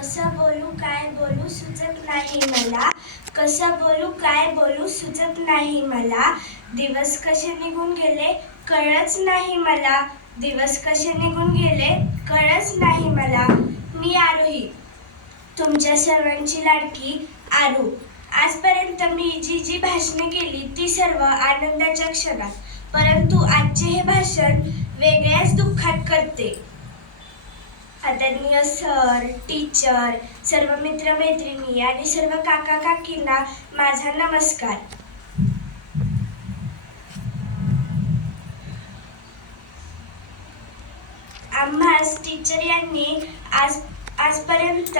कसं बोलू काय बोलू सुचत नाही मला. कसं बोलू काय बोलू सुचत नाही मला. दिवस कसे निघून गेले कळच नाही मला. दिवस कसे निघून गेले कळच नाही मला. मी आरोही, तुमच्या सर्वांची लाडकी आरू. आजपर्यंत मी जी भाषणे केली ती सर्व आनंदाच्या क्षणात, परंतु आजचे हे भाषण वेगळ्याच दुःखात करते. आदरणीय सर, टीचर, सर्व मित्रमैत्रिणी आणि सर्व काका काकींना माझा नमस्कार. आम्हास टीचर यांनी आजपर्यंत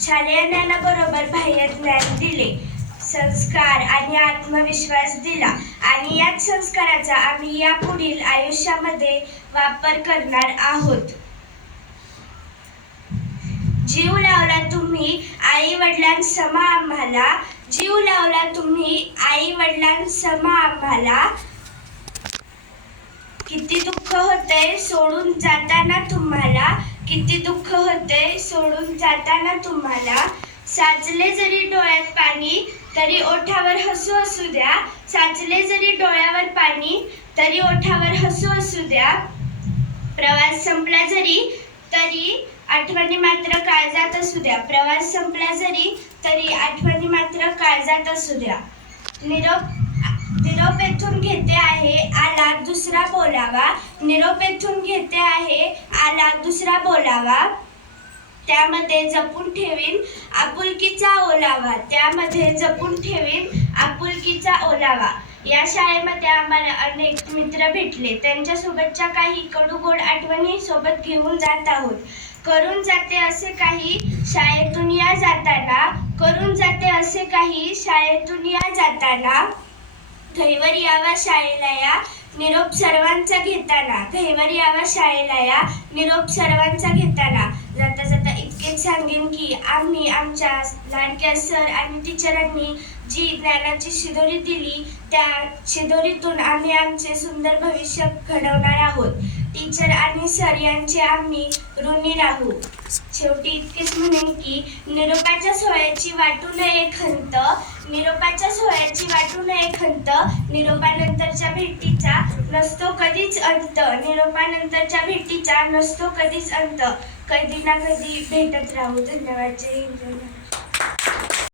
शालेय ज्ञानाबरोबर बाह्य ज्ञान दिले, संस्कार आणि आत्मविश्वास दिला आणि याच संस्काराचा आम्ही यापुढील आयुष्यामध्ये वापर करणार आहोत. जीव लावला तुम्ही आई वडिलांसमा आम्हाला. जीव लावला तुम्ही आई वडिलांसमा आम्हाला. किती दुःख होते सोडून जाताना तुम्हाला. किती दुःख होते सोडून जाताना तुम्हाला. साचले जरी डोळ्यात पाणी तरी ओठावर हसू असू द्या. साचले जरी डोळ्यावर पाणी तरी ओठावर हसू असू द्या. प्रवास संपला जरी तरी आठवणी मात्र काळजात असू द्या. प्रवास संपला जरी तरी आठवणी मात्र काळजात असू द्या. निरोप येथून घेते आहे आला दुसरा बोलावा. निरोप येथून घेते आहे आला दुसरा बोलावा. त्यामध्ये जपून ठेवीन आपुलकीचा ओलावा. त्यामध्ये जपून ठेवीन आपुलकीचा ओलावा. या शाळेमध्ये आम्हाला अनेक मित्र भेटले. त्यांच्यासोबतच्या काही कडूगोड आठवणी सोबत घेऊन जात आहोत. करून जाते असे काही शाळेतून या जाताना. करून जाते असे काही शाळेतून या जाताना. घैवर यावा शाळेला या निरोप सर्वांचा घेताना. घैवर यावा शाळेला या निरोप सर्वांचा घेताना. जाता जाता इतकेच सांगेन की आम्ही आमच्या लाडक्या सर आणि टीचरांनी जी ज्ञानाची शिदोरी दिली त्या शिदोरीतून आम्ही आमचे सुंदर भविष्य घडवणार आहोत. टीचर आणि सर यांचे आम्ही ऋणी राहू. शेवटी इतकेच म्हणेन की निरोपाच्या सोहळ्याची वाटू नये खंत. निरोपाच्या सोहळ्याची वाटू नये खंत. निरोपानंतरच्या भेटीचा नसतो कधीच अंत. निरोपानंतरच्या भेटीचा नसतो कधीच अंत. कधी ना कधी भेटत राहू. धन्यवाद. जय हिंद.